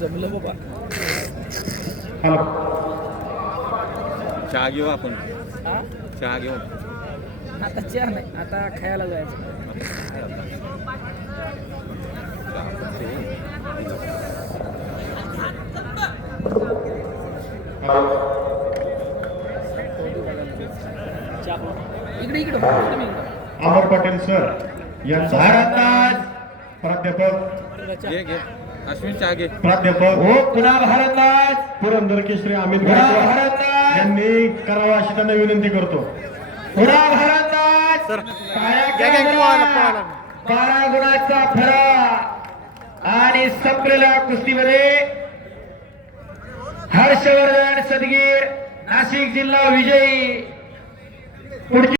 जमलं बाबा. हॅलो, चहा घेऊ आपण. हा चहा घेऊ. आता चहा नाही, आता खायला जायचं. इकडे इकडे तुम्ही अमर पाटील सर यांचा भारतनाज प्राध्यापक घे घे अश्विन चहा घे. प्राध्यापक हो पुन्हा भारतनाज पुरंदर केसरी अमित गायकवाड यांनी करावा अशी त्यांना विनंती करतो. पुन्हा भारतनाज सर 12 गुणाचा फरक आणि संपलेल्या कुस्तीमध्ये हर्षवर्धन सदगीर नाशिक जिल्हा विजयी. पुढची